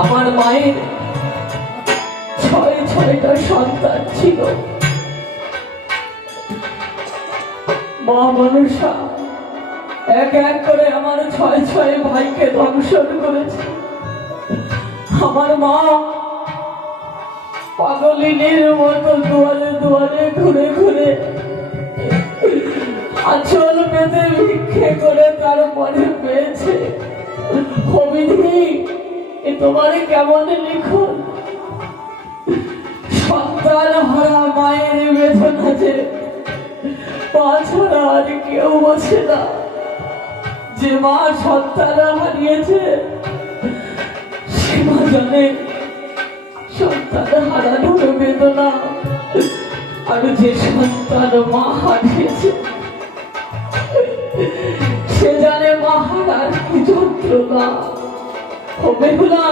আমার মায়ের ছয়টা সন্তান ছিল। মা মনসা এক এক করে আমার ছয় ভাইকে ধ্বংসন করেছে। আমার মা পাগলিনীর মতো দুয়ারে দুয়ারে ঘুরে ঘুরে আঁচল পেতে ভিক্ষে করে তারপরে পেয়েছে। কবিধি তোমার কেমন লিখন? সন্তান হারা মায়ের বেদনা যে মা ছাড়া আর কেউ বোঝে না। যে মা সন্তান হারিয়েছে সে মা জানে সন্তান হারানোর বেদনা। আর যে সন্তান মা হারিয়েছে সে জানে মা হারার কি যন্ত্রণা। বেহুলা,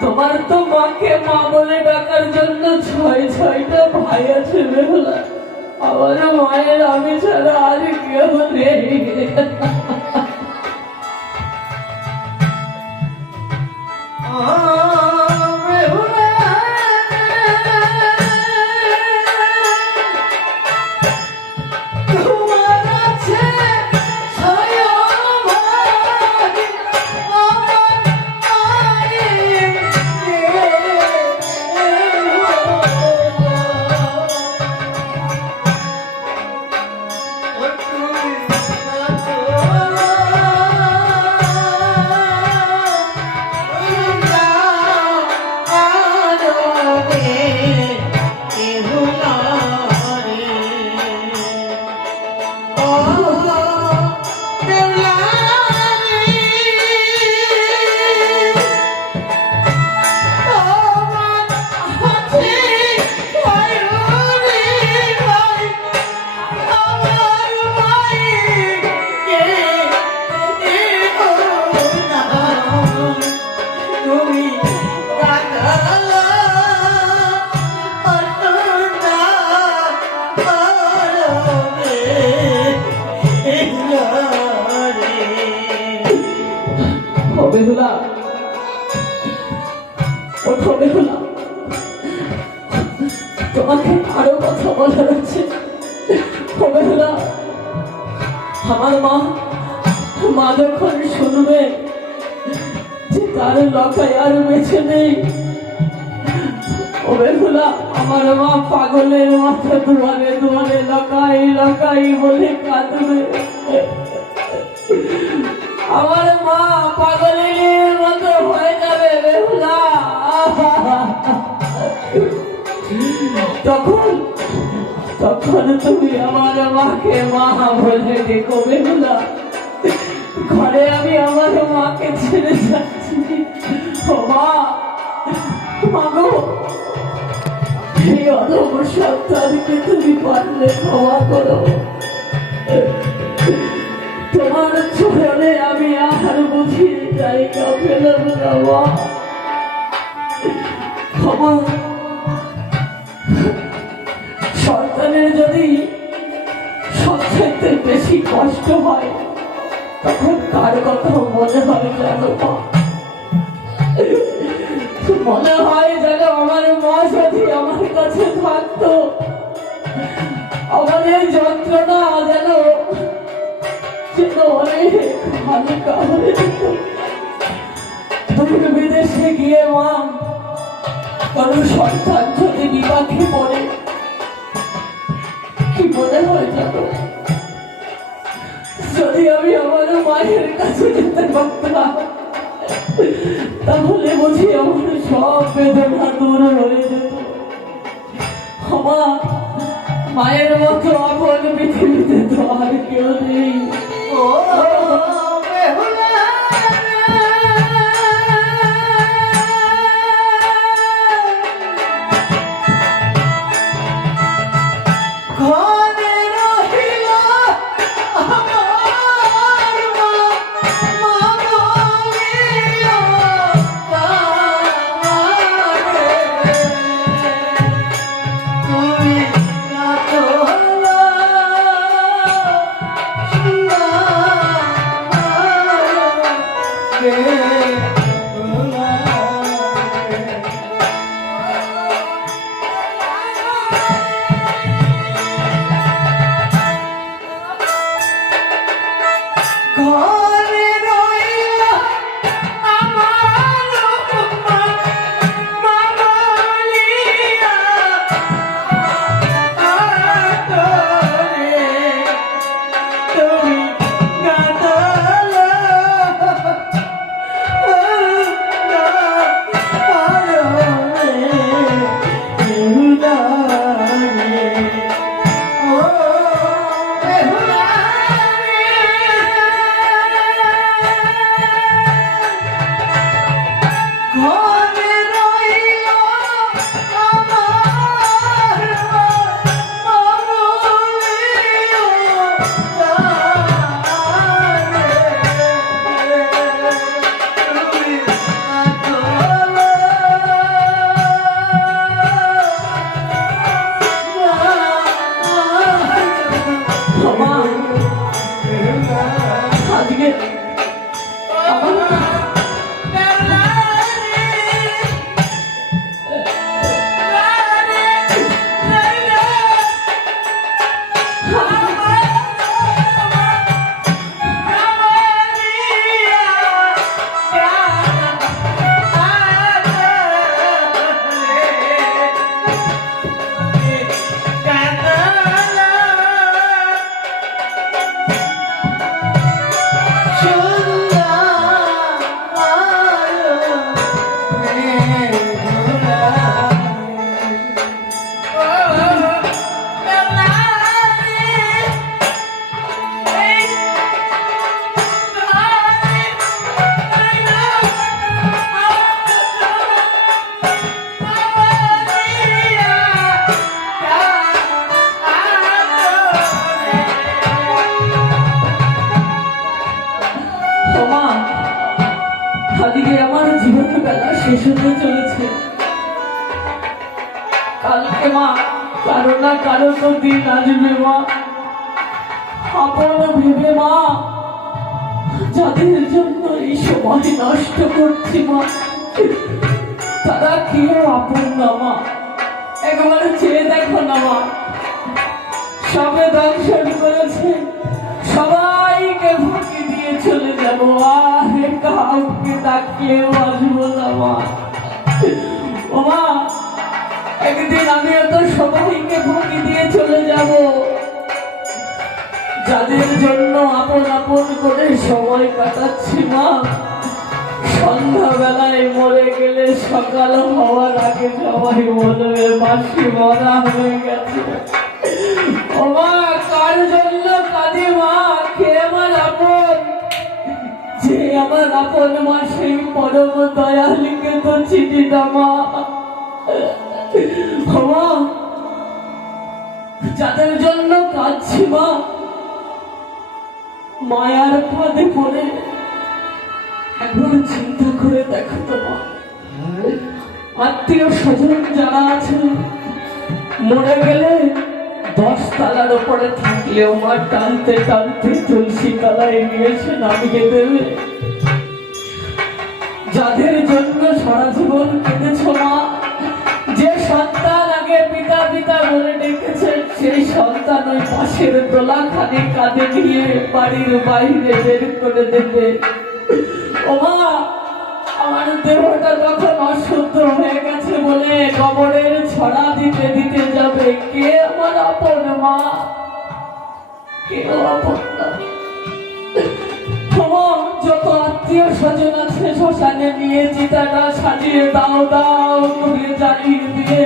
তোমার তো মাকে মা বলে ডাকার জন্য ছয়টা ভাই আছে বেহুলা। আমার মায়ের আমি ছাড়া আর কেউ নেই। বেহুলা, ওঠো বেহুলা, তোমাকে আরো কথা বলার আছে। বেহুলা, আমার মা যখন শুনবে যে তার লকায় আর বেঁচে নেই, ও বেহুলা, আমার মা পাগলের মাথা দুয়ারে দুয়ারে লকাই লকাই বলে কাঁদবে। আমার মা পাগলের মতো হয়ে যাবে বেহুলা। তখন তুমি আমার মাকে মা বলে ডেকো বেহুলা। ঘরে আমি আমার মাকে ছেড়ে যাচ্ছি। ও মা, মাগো, এই অধম সন্তানকে তুমি পারলে ক্ষমা করো। তোমার চরণে আমি আর বুঝিয়ে জায়গা পেলাম না মা। সন্তানের যদি সবচেয়ে বেশি কষ্ট হয় তখন কার কথা মনে হয় জানো মা? মনে হয় যেন আমার মা যদি আমার কাছে থাকতো, আমার এই যন্ত্রণা যেন অনেক হালকা হয়ে যেত। তুমি বিদেশে গিয়ে মা কারো সন্তান যদি বিপাকে পড়ে কি মনে হয় জানো? যদি আমি আমার মায়ের কাছে যেতে পারতাম তাহলে বুঝি আমার সব বেদনা দূর হয়ে যেত। আমার মায়ের মতো আপন পৃথিবীতে তো আর কেউ নেই। ও বেহুলা ঘরে রহিল আমার মা, মা বলিল কারে। তুমি কাঁদলা শুনা বেহুলা ঘরে রইল আমার মা, মা বলিয়া আদরে। তুমি কাঁদলা আদরে বেহুলা রে। ও বেহুলা ঘরে রইল আমার মা, মা বলিল কারে। তুমি কাঁদলা মা আজকে আমার মা আজকে আমার জীবনের বেলা শেষ হতে চলেছে। কালকে মা কারো না কারো তো দিন আসবে মা। আপন ভেবে মা যাদের জন্য এই সময় নষ্ট করছি মা তারা কেউ আপন না মা। একবার চেয়ে দেখো না মা, সবে দংশন করেছে, সবাইকে ফাঁকি দিয়ে চলে যাবো, আর কাউকে ডাকলেও আসবো না মা। ও মা একদিন আমিও তো সবাইকে ফাঁকি দিয়ে চলে যাব। যাদের জন্য আপন আপন করে সময় কাটাচ্ছি মা, সন্ধ্যাবেলায় মরে গেলে সকাল হওয়ার আগে সবাই বলবে মাসি মরা হয়ে গেছে। ও মা কার জন্য কাঁদে মা? কে আমার আপন? যে আমার আপন মা সেই পরম দয়ালিকে তো চিনি না মা। ও মা যাদের জন্য কাঁদছি মা, মায়ার ফাঁদে পড়ে একবার চিন্তা করে দেখো তো মা, আত্মীয় স্বজন যারা আছে মরে গেলে 10 তলার উপরে থাকলেও মা টানতে টানতে তুলসী তলায় নিয়েছে নামিয়ে দেবে। যাদের জন্য সারা জীবন কেঁদেছ মা, যে সন্তান আগে পিতা পিতা বলে ডেকেছেন সেই সন্তান ওই পাশের দোলাখানি কাঁধে নিয়ে বাড়ির বাইরে বের করে দেবে। ও মা আমার দেহটা যখন অশুদ্ধ হয়ে গেছে বলে কবরের ছড়া দিতে দিতে যাবে, কে আমার আপন মা? কেউ আপন না। যত আত্মীয় স্বজন আছে শ্মশানে নিয়ে চিতাটা সাজিয়ে দাও দাও করে জ্বালিয়ে দিয়ে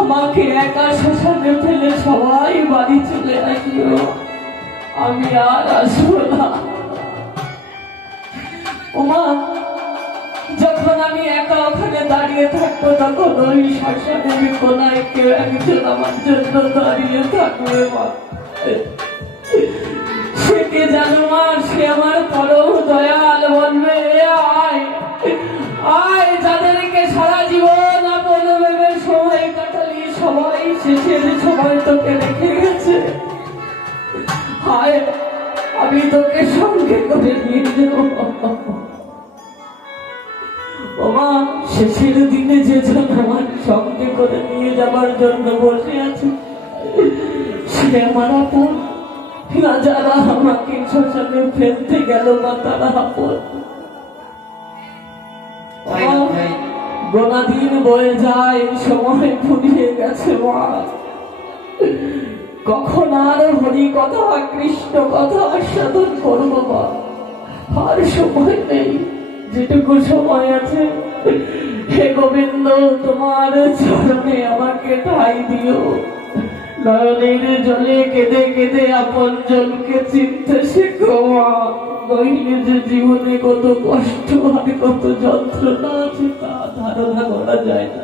আমাকে একা শ্মশানে ফেলে সবাই বাড়ি চলে আসলো। আমি আর আসবো না। ওমা, যখন আমি একা ওখানে দাঁড়িয়ে থাকবো তখন ওই শ্মশানের কোনায় কেউ একজন আমার জন্য দাঁড়িয়ে থাকবে মা। সে কে জানো মা, সে আমার পরম দয়াল বলবে, আয় আয়, যাদেরকে সারা জীবন আপন ভেবে সময় কাটালি সবাই শেষের সময় তোকে রেখে গেছে, আয় আমি তোকে সঙ্গে করে নিয়ে যাবো। বাবা, শেষের দিনে যেজন আমার সঙ্গে করে নিয়ে যাবার জন্য বসে আছে সে আমার আপন না, যারা আমাকে শ্মশানে ফেলতে গেল না তারা আপন। গোনা দিন বয়ে যায়, সময় ফুরিয়ে গেছে মা। কখন আর হরি কথা কৃষ্ণ কথা আস্বাদন করবো মা? আর সময় নেই। যেটুকু সময় আছে হে গোবিন্দ তোমার চরণে আমাকে ঠাই দিও। নয়নের জলে কেঁদে কেঁদে আপন জনকে চিনতে শেখো মা। নইলে যে জীবনে কত কষ্ট আর কত যন্ত্রণা আছে তা ধারণা করা যায় না।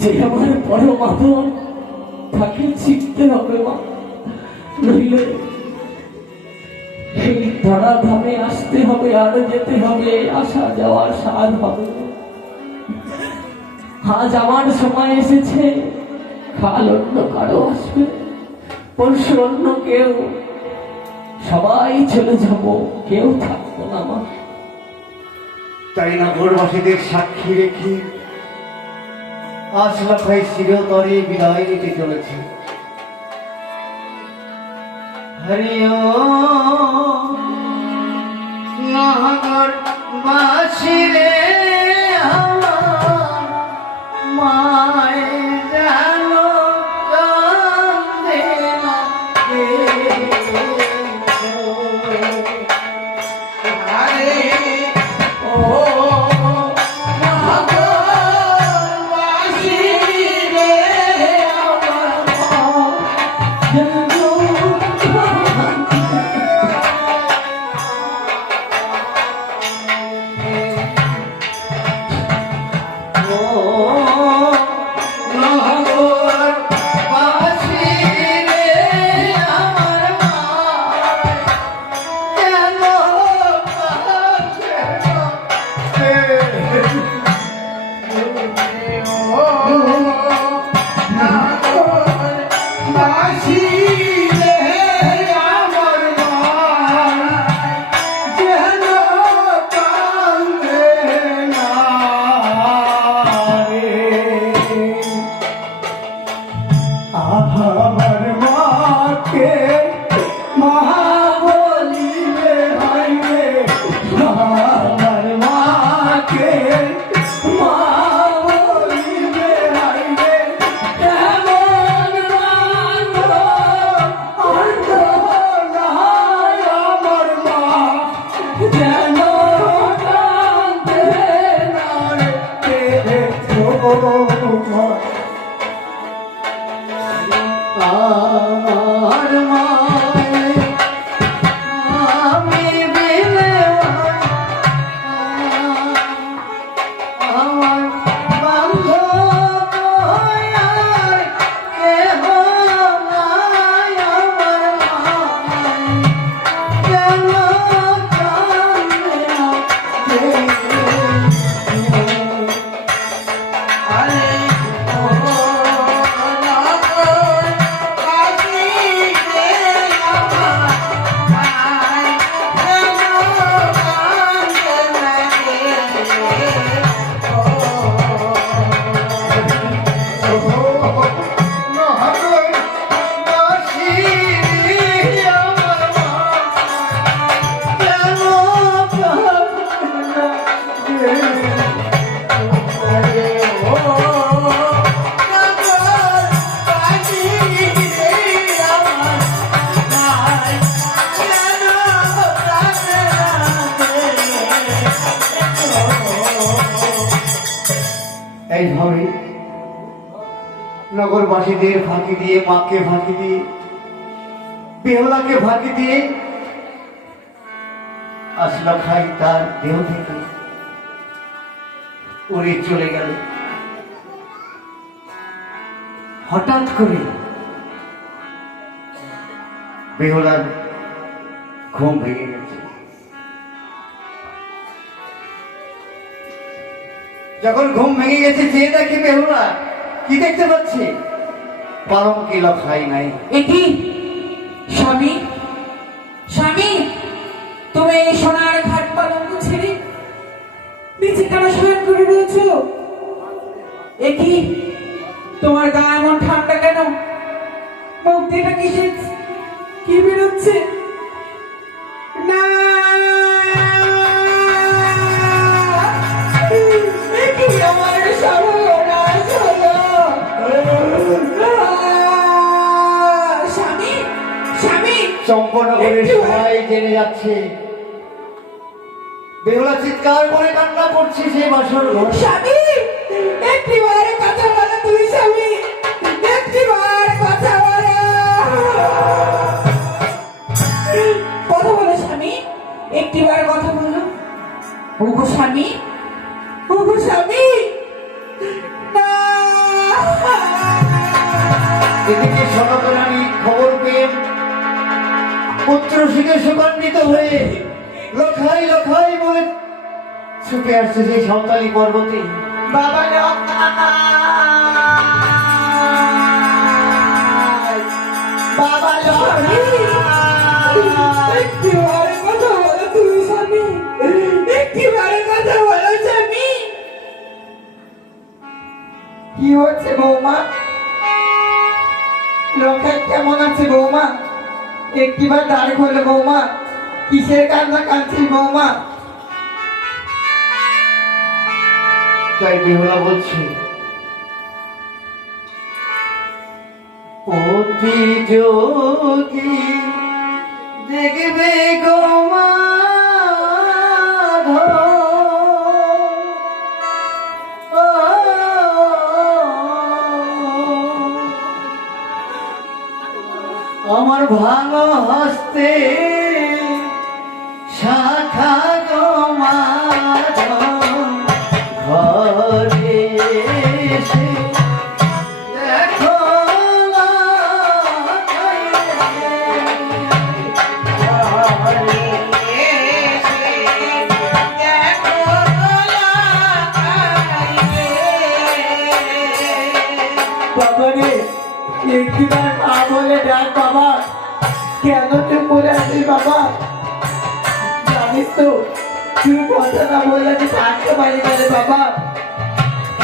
যে আমার পরম আপন তাকে চিনতে হবে মা, নইলে এই ধরা ধামে আসতে হবে আর যেতে হবে, আসা যাওয়ার স্বাদ হবে। আজ আমার সময় এসেছে, কাল অন্য কারো আসবে, পরশু অন্য কেউ, সবাই চলে যাব, কেউ থাকবো না মা। তাই নগরবাসীদের সাক্ষী রেখে আজ লাফাই চিরতরে বিদায় নিতে চলেছে। হরি ওম নগরবাসী রে, আমার মায়ের জানো কান্দে না রে। আরে ও নগরবাসী রে, আমার মা জানো আমার মাকে মা বলিবে হাইরে, আমার মাকে মা বলিবে হাইরে। এমন বান্ধব অন্ধ নাই আমার মা, যেন কান্দে না রে তোমার। আর মায়ে আমি বিলে আমার বান্ধব আর কেহ নাই, আমার মায়ে কেন কান্দে এইভাবে নগরবাসীদের ফাঁকি দিয়ে, মাকে ফাঁকি দিয়ে, বেহুলাকে ফাঁকি দিয়ে আসলো খাই তার দেহ থেকে উড়ে চলে গেল। হঠাৎ করে বেহুলার ঘুম ভেঙে গেছে। যখন ঘুম ভেঙে গেছে, যে দেখে বেহুলা কি দেখতে পাচ্ছে, পালঙ্কে লখাই নাই। এটি স্বামী, স্বামী, তুমি এই সোনার ঘাট পালঙ্ক ছেড়ে নিচে কেন শয়ন করে রয়েছো? এটি তোমার গা এমন ঠান্ডা কেন? মুখ দিয়ে কিসের কি বেরোচ্ছে? না, এটি আমার সর্বনাশ হলো। স্বামী, স্বামী, চম্পনগরের সবাই জেনে যাচ্ছে, বেহুলা চিৎকার করে কান্না করছে সেই বাসর ঘর। স্বামী, একটিবার কথা বলো তুমি স্বামী, একটিবার কথা বলো। কথা বলো স্বামী, একটিবার কথা বলো। ওগো স্বামী, ওগো স্বামী, না। এদিকে সনাতনী খবর পেয়ে পুত্র সুখে সুগন্ধিত হয়ে লখাই লখাই বলে ছুটে আসছে সেই সাঁওতালি পর্বতে। বাবা লক্ষাই, বাবা লক্ষাই, একটিবার কথা বলো তুমি স্বামী, একটিবার কথা বলো স্বামী। কি হচ্ছে বৌমা? লক্ষাই কেমন আছে বৌমা? একটিবার দাঁড় খোলো বৌমা, কিসের কান্না কাঁদছিস বৌমা? তাই বেহুলা বলছে, অতি যদি দেখবে গো মাধব, আমার ভালো হস্তে শাখা গো মাধব, ঘরে এসে দেখো বাবারে, একটিবার মা বলে ডাক বাবা। কেন তুই বলে আসিস বাবা? জানিস তো তুই কথা না বললে আমি থাকতে পারি না রে বাবা।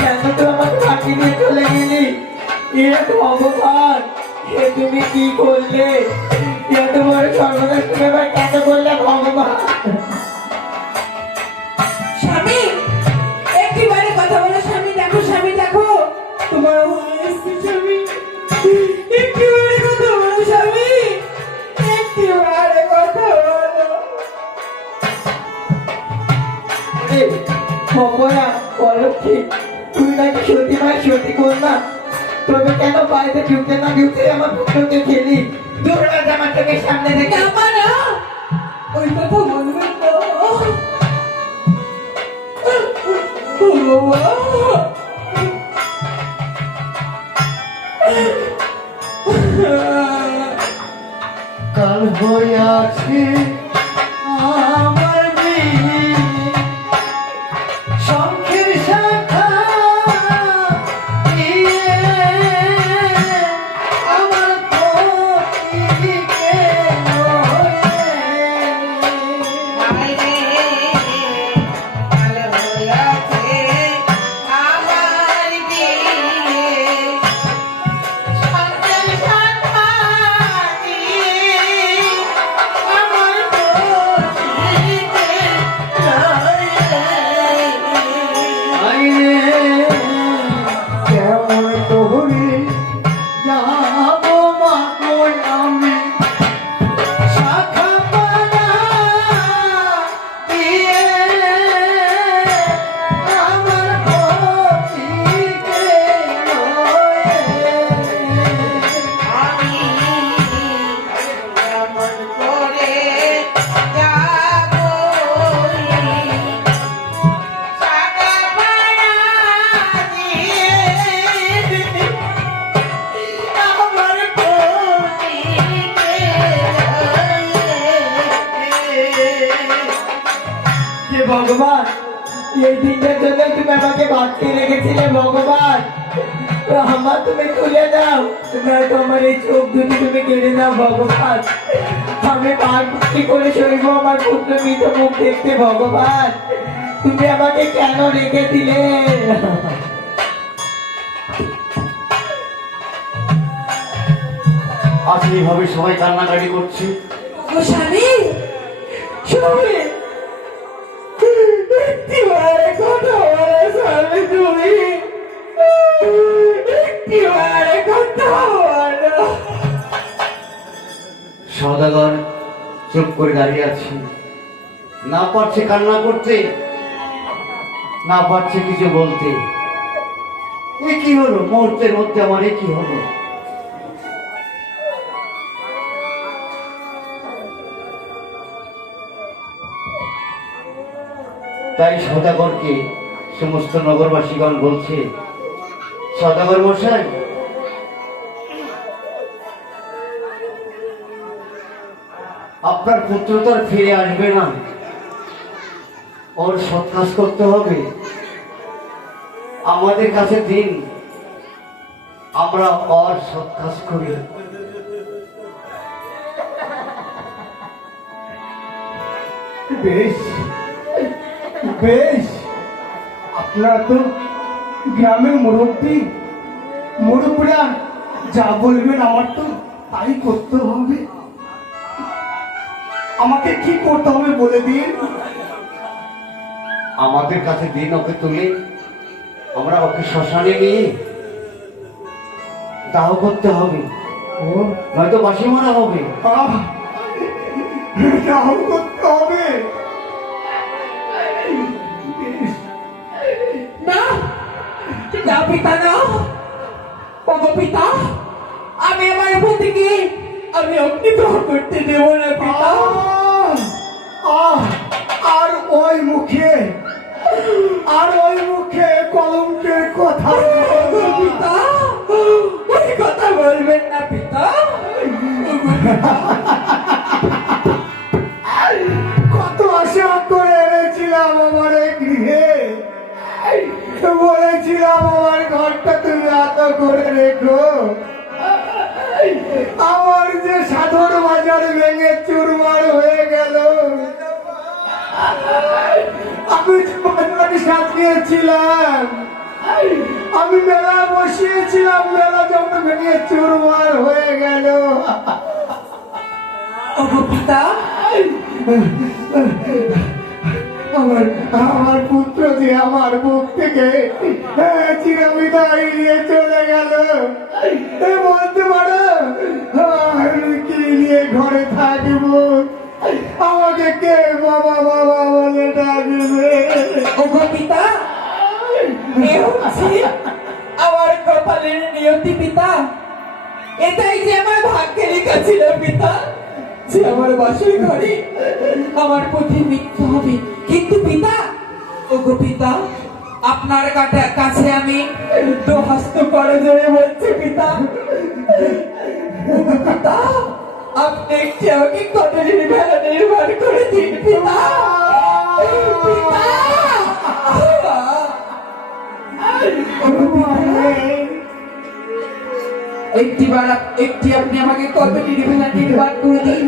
কেন তুই আমাকে ফাঁকি দিয়ে চলে গেলি? এ ভগবান, এ তুমি কি করলে? এত বড় সর্বনাশ তুমি আবার কেন করলে ভগবান? স্বামী, একটিবারে কথা বলো স্বামী। দেখো স্বামী, দেখো তোমার হয়ে এসছে স্বামী, একটিবারে কথা বলো স্বামী, একটিবারে কথা বলো। ভগবান বলো ঠিক, তুই নাকি সতী মায়ের সতী কন্যা, তবে কেন বাড়িতে ঢুকতে না ঢুকতে আমার পুত্রকে খেলি? দূর রাজ আমার চোখের সামনে থেকে। না না, ওই কথা বলবেন না। ও বাবা, কাল হইয়াছে আমার বিয়ে, শঙ্খের শাখা দিয়ে আমার পতিকে আমার ভগবান, এই দিনটার জন্য তুমি আমাকে বাঁচিয়ে রেখেছিলে ভগবান। আমার তুমি তুলে দাও, নয়তো আমার এই চোখ দুটি তুমি কেড়ে দাও ভগবান। আমি পার কি করে সইব আমার পুত্র মৃত মুখ দেখতে ভগবান? তুমি আমাকে কেন রেখে দিলে? আজ এইভাবে সবাই কান্নাকাটি করছে। ওগো স্বামী, স্বামী, একটিবারে কথা বলো স্বামী, তুমি একটিবারে কথা বলো। সওদাগর চুপ করে দাঁড়িয়ে আছে, না পারছে কান্না করতে, না পারছে কিছু বলতে। এ কি হলো মুহূর্তের মধ্যে আমার, এ কি হলো? তাই সওদাগরকে সমস্ত নগরবাসীগণ বলছে, সওদাগর মশাই, আপনার পুত্র তো আর ফিরে আসবে না, ওর সৎ কাজ করতে হবে। আমাদের কাছে দিন, আমরা ওর সৎ কাজ করি। বেশ বেশ, আপনারা তো গ্রামের মুরব্বীরা যা বলবেন আমার তো তাই করতে হবে। আমাকে কি করতে হবে বলে দিন। আমাদের কাছে দিন, ওকে তুলে আমরা ওকে শ্মশানে নিয়ে দাহ করতে হবে, ও নয়তো বাসি মারা হবে। দাহ করতে হবে। না, না পিতা, না। ওগো পিতা, আমি আমার পতিকে আমি অগ্নিগ্রহ করতে দেব না পিতা। আর ওই মুখে কলঙ্কের কথা ওগো পিতা, ওই কথা বলবেন না পিতা। কত আশা করে এনেছিলাম আমার এই গৃহে, বলেছিলাম আমার ঘরটা তুমি এত করে রেখো। আমার যে সাধন বাজার ভেঙে চুরমার হয়ে গেল। আমি যে বাজার সাজিয়েছিলাম, আমি মেলা বসিয়েছিলাম, মেলা যখন ভেঙে চুরমার হয়ে গেল। ওগো পিতা, আমার পুত্র যে আমার বুক থেকে চিরবিদায় নিয়ে চলে গেল। বলতে পারো আমি কি নিয়ে ঘরে থাকবো? আমাকে কে বাবা বাবা বলে ডাকবে? ওগো পিতা, এ হচ্ছে আমার কপালের নিয়তি পিতা। এটাই যে আমার ভাগ্যে লেখা ছিল পিতা, যে আমার বাসর ঘরে আমার পথে মৃত্যু হবে। কিন্তু পিতা, ওগো পিতা, আপনার কাছে আমি দোহাস্ত করে জোরে বলছি পিতা, ওগো পিতা, আপনি একটি আমাকে কতদিন বেলা নির্মাণ করে দিন পিতা। পিতা, একটি আপনি আমাকে কত নির্ভেলা নির্মাণ করে দিন।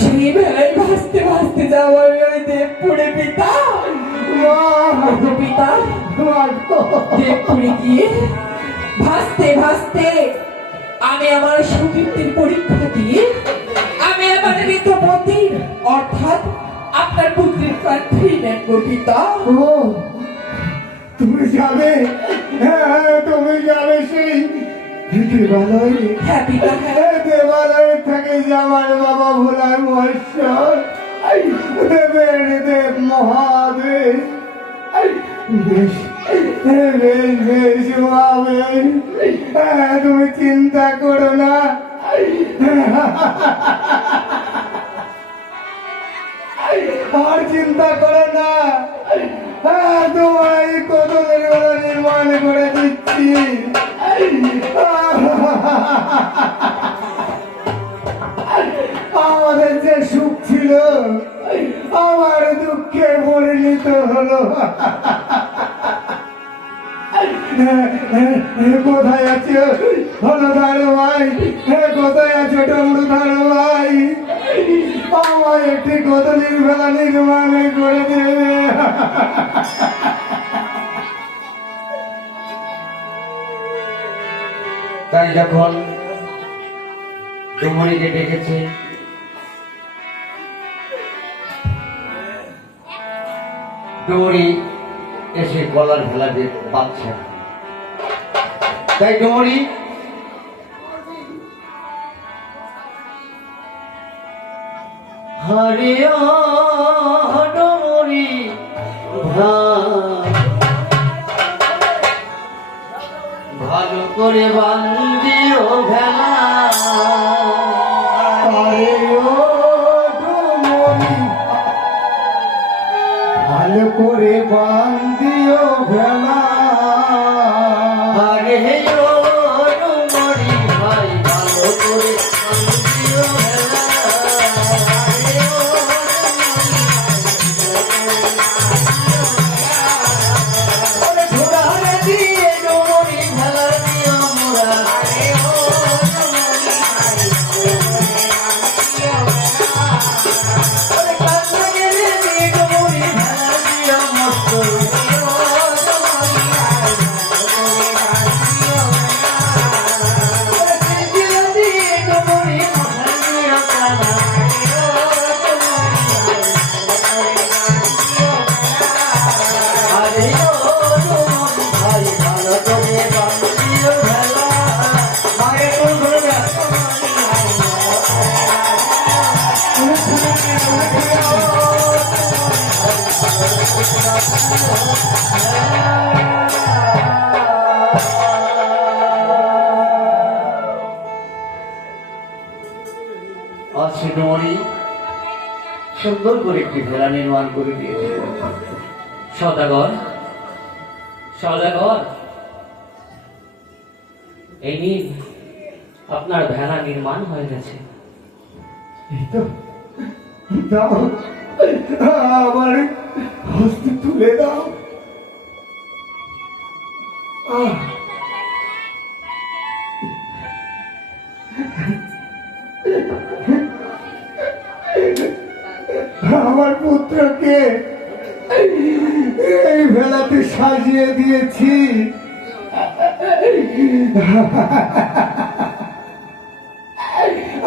সেই বেলায় ভাসতে ভাসতে যাওয়ার ওই দেবপুরে পিতা, পিতা, দেবপুরে গিয়ে ভাসতে ভাসতে আমি আমার সুকীর্তির পরীক্ষা দিয়ে আমি আমার মৃতপতি অর্থাৎ আপনার পুত্রের প্রাণ ফিরে নেব পিতা। তুমি যাবে? হ্যাঁ, তুমি যাবে সেই দেবালয়ে? হ্যাঁ পিতা, হ্যাঁ। দেবালয়ে থেকে যাবার বাবা ভোলার মহেশ্বর, দেবের দেব মহাদেব। বেশ বেশ বেশ মা, বেশ। তুমি চিন্তা করো না, আর চিন্তা করো না। তোমার এই কোদলের গলা নির্মাণ করে দিচ্ছি। আমাদের যে সুখ ছিল আমার দুঃখে পরিণত হলো। কোথায় আছো হলধার ভাই, কোথায় আছো ডমরুধার ভাই, আমায় একটি কদলির ভেলা নির্মাণ করে দেবে। তাই যখন ডুমুরিকে ডেকেছে, ডুমুরি এসে গলার ভেলা দিয়ে পাচ্ছে না। তাই ডুমুরি হরিও ডুমুরি ভাই, ভালো করে বান্দিও ভেলা। আরে ও ডুমুরি, ভালো করে বান্দিও ভেলা। আরে ও ডুমুরি ভাই, ভালো করে বান্দিও ভেলা। আরে ও ওরে ঘোড়ারে দিয়ে ডুমুরি ভেলা দিও মোরা। আরে ও ডুমুরি ভাই, ওরে কান্না গেলে দিয়ে ডুমুরি ভেলা দিও মস্ত। ডুমুরি সুন্দর করে একটি ভেলা নির্মাণ করে দিয়েছে। সদাগর, সদাগর, এই নিন আপনার ভেলা নির্মাণ হয়ে গেছে। এই তো, দাও, আমার হস্তে তুলে দাও। আহ, আমার পুত্রকে এই ভেলাতে সাজিয়ে দিয়েছি।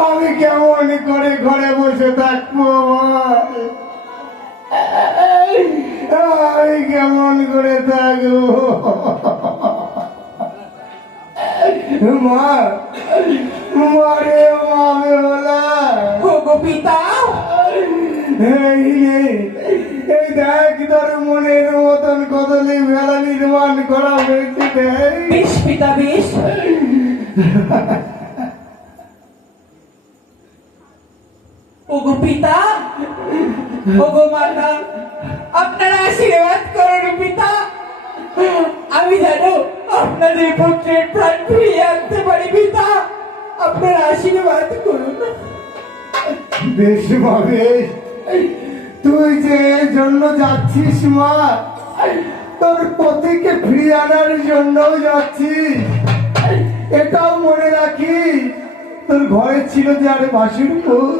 আমি কেমন করে ঘরে বসে থাকবো? আমি কেমন করে থাকবো? মা, মারে মামে বলা, ও গো পিতা, এই দেখ তোর মনের মতন কদলি ভেলা নির্মাণ করা হয়েছে। বেশ পিতা বেশ। ও গো পিতা, ও গো মাতা, আপনারা আশীর্বাদ করুন পিতা। আমি জানো আপনাদের পুত্রের প্রাণ ফিরিয়ে আনতে পারি পিতা, আপনারা আশীর্বাদ করুন। বেশ মা বেশ, তুই যে এর জন্য যাচ্ছিস মা, তোর পতিকে ফিরিয়ে আনার জন্য যাচ্ছিস, এটাও মনে রাখি তোর ঘরে ছিল যে আরে বাসির ফুল,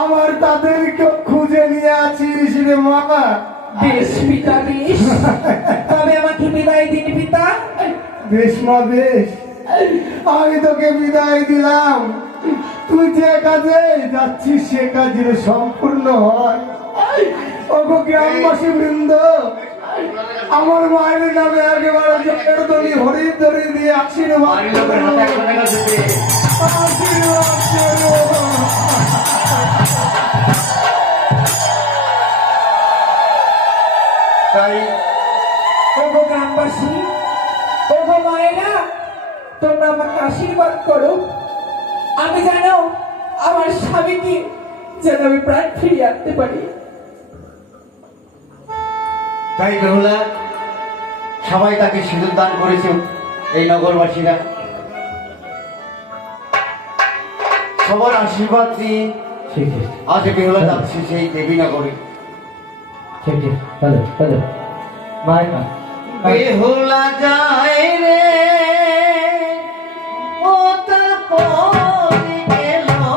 আমার তাদেরকে খুঁজে নিয়ে আছিস রে মা। বেশ পিতা বেশ, তবে আমাকে বিদায় দিন পিতা। বেশ মা বেশ, আমি তোকে বিদায় দিলাম। তুই যে কাজে যাচ্ছিস সে কাজ যেন সম্পূর্ণ হয়। ওগো গ্রামবাসী বৃন্দ, আমার মায়ের নামে একেবারে জয়ের দড়ি হরির দড়ি দিয়ে আশীর্বাদ করো। আশীর্বাদ করো। তাই ওগো গ্রামবাসী, ওগো মায়েরা, তোমরা আমাকে আশীর্বাদ করো। আমি জানো আমার স্বামীকে যেন আমি প্রাণ ফিরিয়ে আনতে পারি। তাই বেহুলা সবাই তাকে সিঁদুর দান করেছে। এই নগরবাসীরা সবার আশীর্বাদ নিয়ে ঠিক আছে আজ বেহুলা যাচ্ছি সেই দেবীনগরে। ঠিক আছে চলো চলো মায়ের মা বেহুলা যায় রে ও তার পরি গেল না।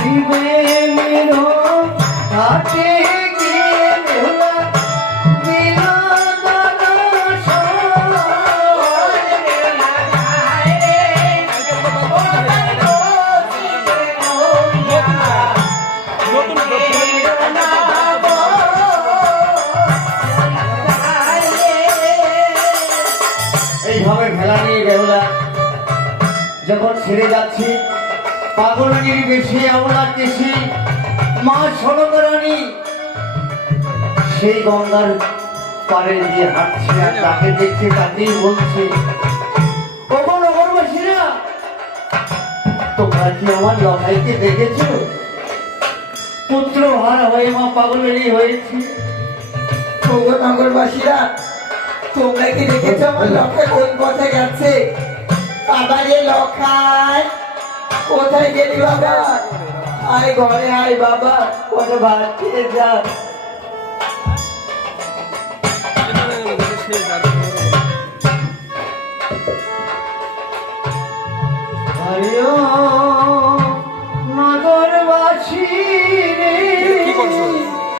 জীবের ঘাটে গিয়ে বেহুলা দিল এইভাবে ভেলা নিয়ে বেহুলা যখন ছেড়ে যাচ্ছি, পাগলনির বেশি আমরা কেশি মা সনকরানী সেই গঙ্গার পাড়ে দিয়ে হাঁটছে, আর তাকে দেখছে তাকেই বলছে, ওগো নগরবাসীরা, তোমরা কি আমার লড়াইকে দেখেছো? পুত্র হার হয়ে মা পাগলনি হয়েছে। ওগো নগরবাসীরা, তোমরা কি দেখেছো আমার লক্ষা কোন পথে গেছে? বাবা রে লক্ষায়, কোথায় গেলি বাবা? আয় ঘরে আয় বাবা, কোনো ভাত খেয়ে যা।